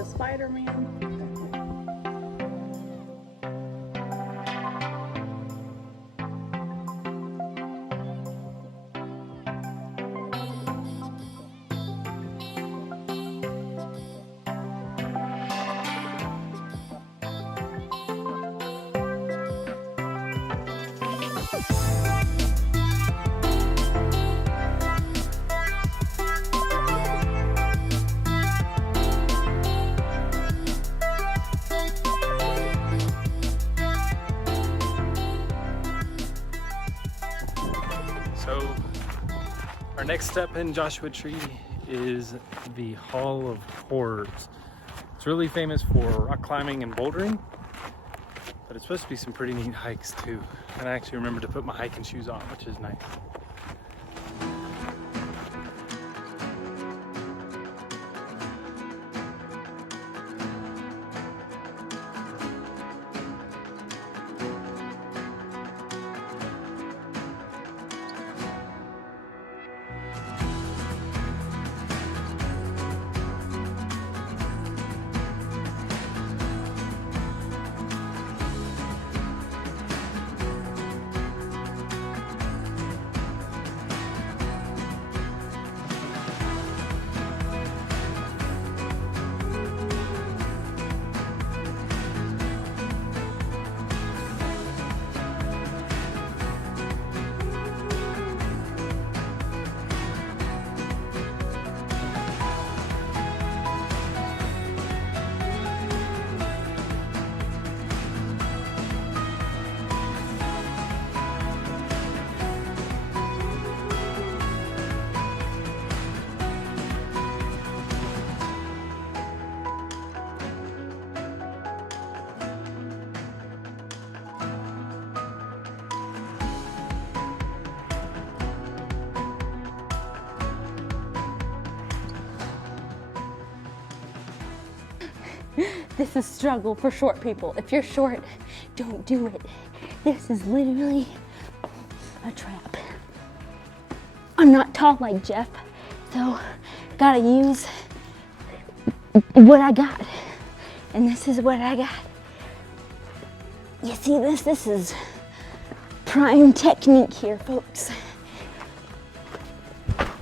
the Spider-Man. So our next step in Joshua Tree is the Hall of Horrors. It's really famous for rock climbing and bouldering, but it's supposed to be some pretty neat hikes too. And I actually remember to put my hiking shoes on, which is nice. This is struggle for short people. If you're short, don't do it. This is literally a trap. I'm not tall like Jeff, so gotta use what I got. And this is what I got. You see this? This is prime technique here, folks.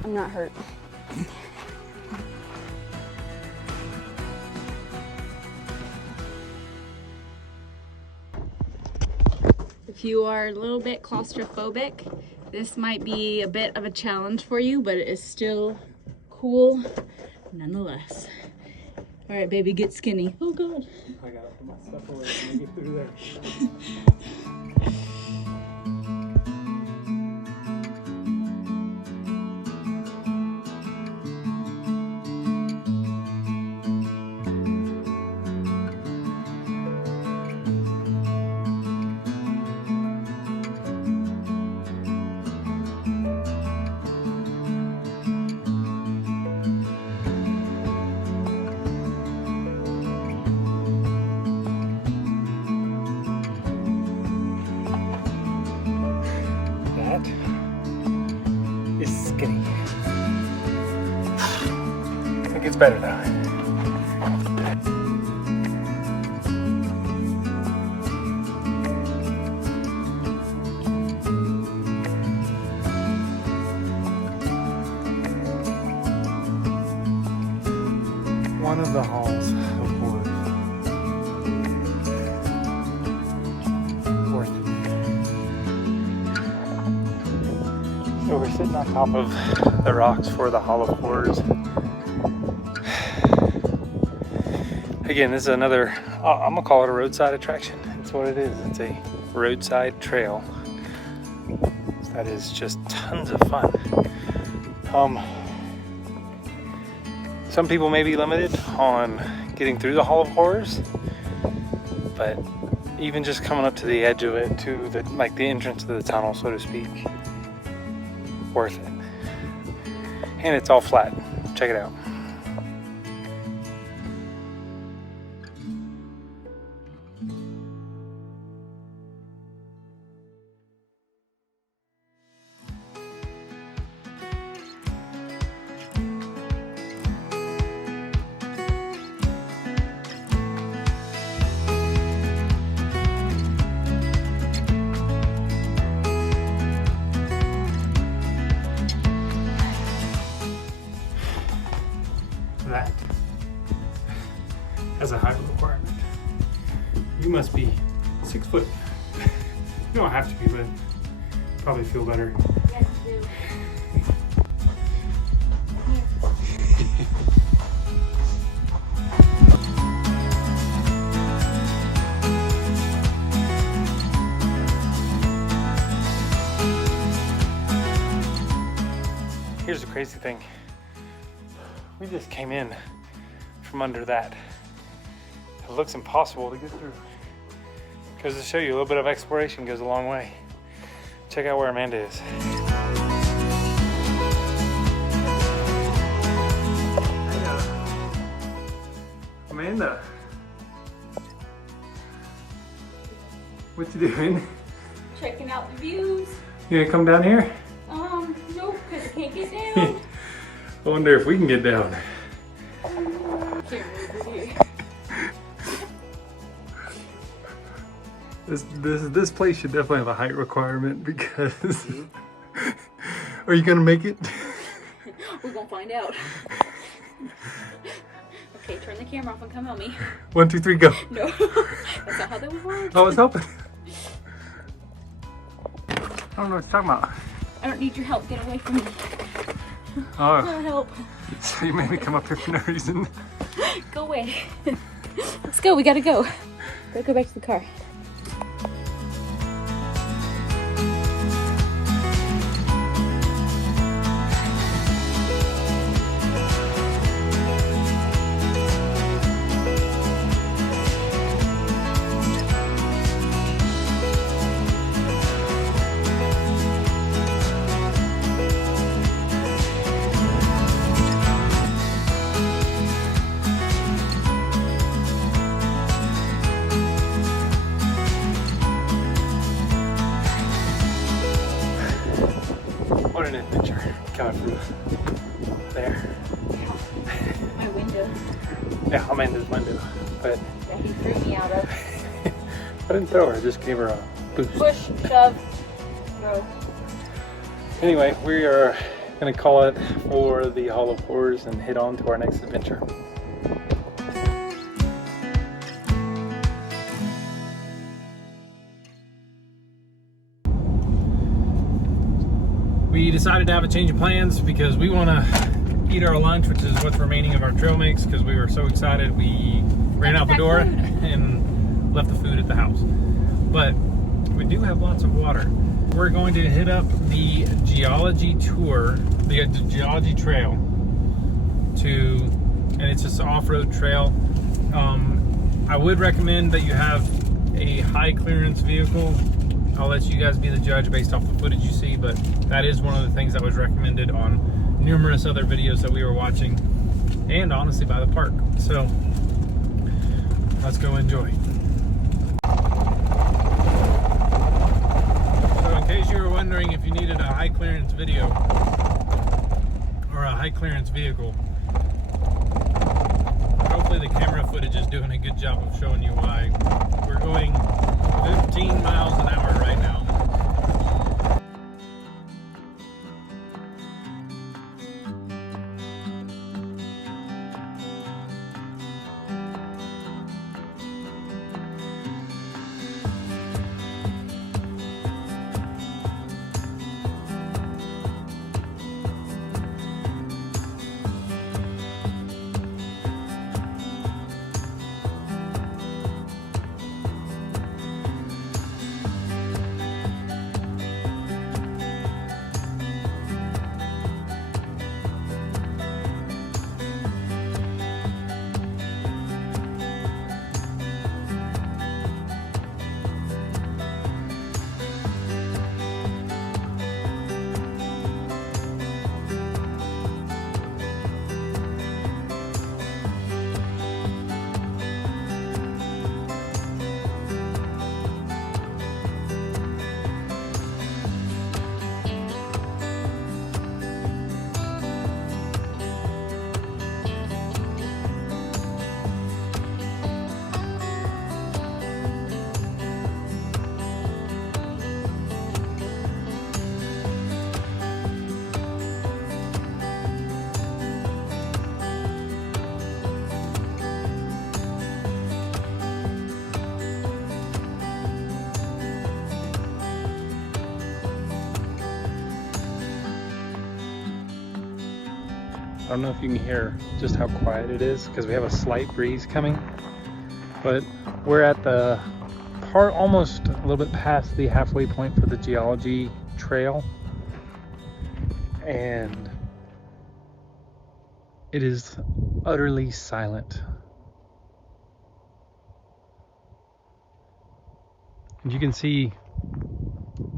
I'm not hurt. If you are a little bit claustrophobic, this might be a bit of a challenge for you, but it is still cool nonetheless. All right, baby, get skinny. Oh God. I gotta put my stuff away when we get through there. Is skinny. I think it's better now. One of the halls of horrors. Worth it. So we're sitting on top of the rocks for the Hall of Horrors. Again, this is another, I'm gonna call it a roadside attraction. It's what it is. It's a roadside trail that is just tons of fun. Some people may be limited on getting through the Hall of Horrors, but even just coming up to the edge of it, to the the entrance to the tunnel, so to speak, worth it. And it's all flat. Check it out. You must be 6 foot. You don't have to be, but probably feel better. Yes, do. Here's the crazy thing. We just came in from under that. It looks impossible to get through. Goes to show you a little bit of exploration goes a long way. Check out where Amanda is. Amanda. What you doing? Checking out the views. You gonna come down here? Nope, because I can't get down. I wonder if we can get down. This place should definitely have a height requirement because are you gonna make it? We're gonna find out. Okay, turn the camera off and come help me. 1, 2, 3, go. No, that's not how that would work. I was helping. I don't know what you're talking about. I don't need your help. Get away from me. Oh, No help. so you made me come up here for no reason. Go away. Let's go. We gotta go. Gotta go back to the car. What an adventure coming from there. My window. Yeah, Amanda's window. But That he threw me out of. I didn't throw her, I just gave her a boost. Push, shove, go. Anyway, we are going to call it for the Hall of Horrors and head on to our next adventure. We decided to have a change of plans because we want to eat our lunch, which is what's remaining of our trail mix, because we were so excited we ran out the door and left the food at the house. But we do have lots of water. We're going to hit up the Geology Tour, the Geology Trail, and it's just an off-road trail. I would recommend that you have a high clearance vehicle. I'll let you guys be the judge based off the footage you see, but that is one of the things that was recommended on numerous other videos that we were watching, and honestly by the park. So let's go enjoy. So in case you were wondering if you needed a high clearance video or a high clearance vehicle, hopefully the camera footage is doing a good job of showing you why. We're going 15 miles an hour right now. I don't know if you can hear just how quiet it is because we have a slight breeze coming, but we're at the part almost a little bit past the halfway point for the Geology Trail, and it is utterly silent. And you can see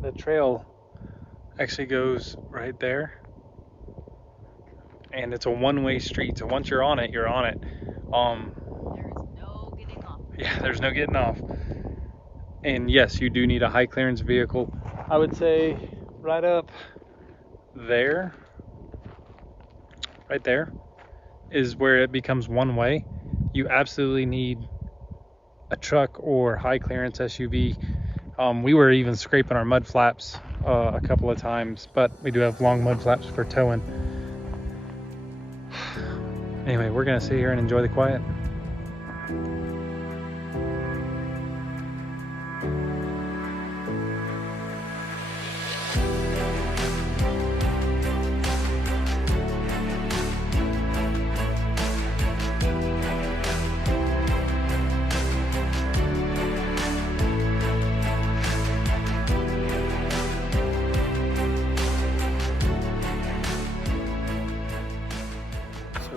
the trail actually goes right there, and it's a one-way street, so once you're on it, you're on it. There is no getting off. Yeah, there's no getting off. And yes, you do need a high clearance vehicle. I would say right up there, right there is where it becomes one way. You absolutely need a truck or high clearance SUV. We were even scraping our mud flaps a couple of times, but we do have long mud flaps for towing. Anyway, we're gonna sit here and enjoy the quiet.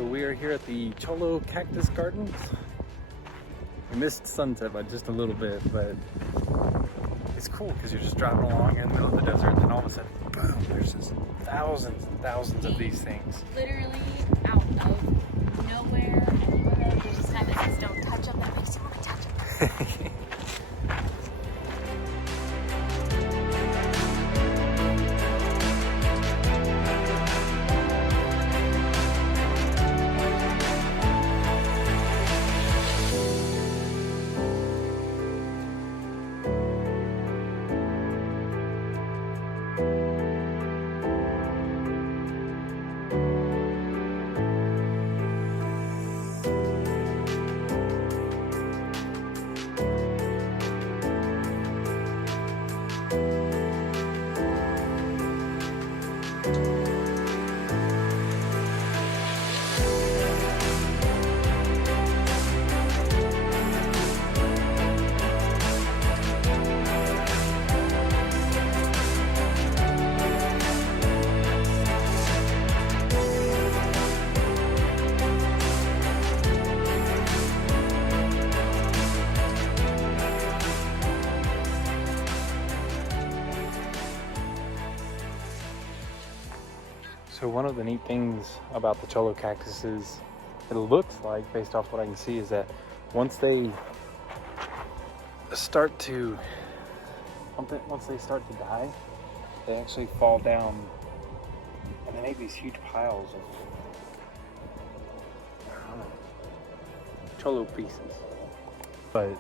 We are here at the Cholla Cactus Gardens. We missed sunset by just a little bit, but it's cool because you're just driving along in the middle of the desert, and then all of a sudden, boom, there's just thousands and thousands of these things. Literally out of nowhere, and there's a sign that says don't touch them. That makes you want to touch them. So one of the neat things about the Cholla cactus is, it looks like, based off what I can see, is that once they start to die, they actually fall down and they make these huge piles of, I don't know, Cholla pieces. But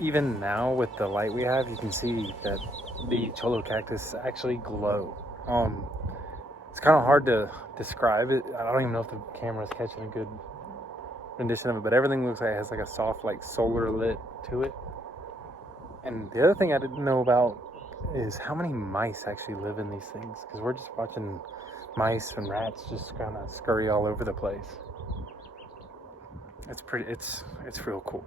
even now with the light we have, you can see that the Cholla cactus actually glow. It's kind of hard to describe it. I don't even know if the camera's catching a good rendition of it, but everything looks like it has like a soft, like solar lit to it. And the other thing I didn't know about is how many mice actually live in these things, because we're just watching mice and rats just kind of scurry all over the place. It's real cool.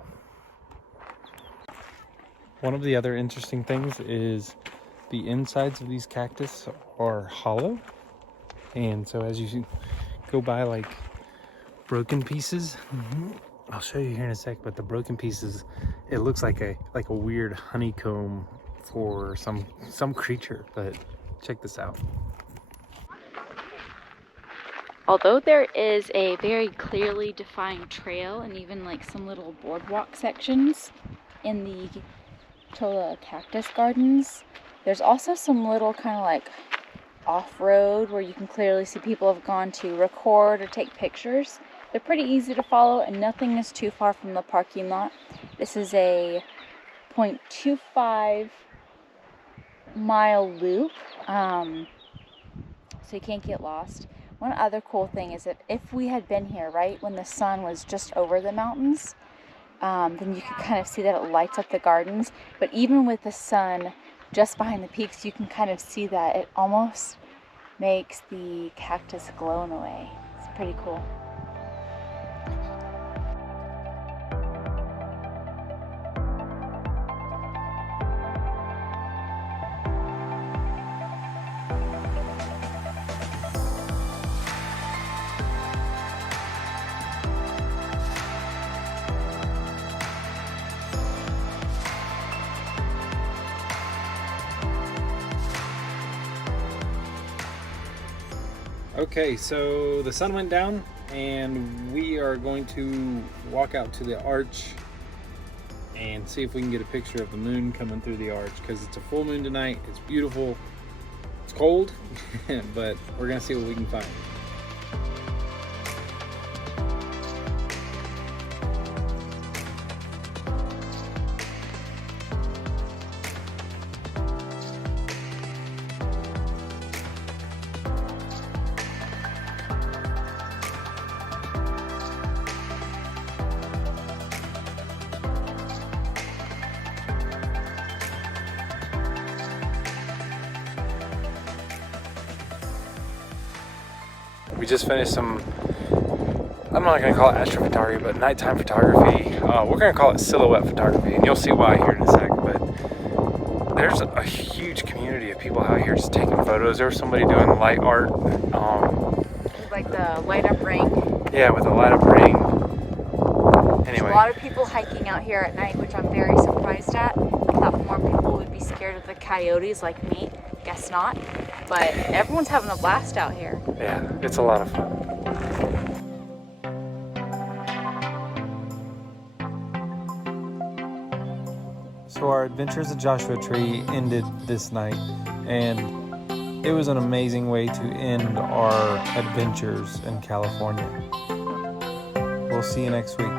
One of the other interesting things is the insides of these cactus are hollow. And so as you go by like broken pieces, I'll show you here in a sec, but the broken pieces, it looks like a weird honeycomb for some creature, but check this out. Although there is a very clearly defined trail and even like some little boardwalk sections in the Cholla Cactus Gardens, there's also some little kind of like off-road where you can clearly see people have gone to record or take pictures. They're pretty easy to follow and nothing is too far from the parking lot. This is a 0.25 mile loop, so you can't get lost. One other cool thing is that if we had been here right when the sun was just over the mountains, then you can kind of see that it lights up the gardens. But even with the sun just behind the peaks, you can kind of see that it almost makes the cactus glow in a way. It's pretty cool. Okay, so the sun went down and we are going to walk out to the arch and see if we can get a picture of the moon coming through the arch, because it's a full moon tonight. It's beautiful. It's cold, but we're gonna see what we can find. We just finished some, I'm not going to call it astrophotography, but nighttime photography. We're going to call it silhouette photography, and you'll see why here in a sec. But there's a huge community of people out here just taking photos. There was somebody doing light art. Like the light up ring. Yeah, with the light up ring. There's Anyway. a lot of people hiking out here at night, which I'm very surprised at. I thought more people would be scared of the coyotes like me. Guess not. But everyone's having a blast out here. Yeah, it's a lot of fun. So our adventures at Joshua Tree ended this night, and it was an amazing way to end our adventures in California. We'll see you next week.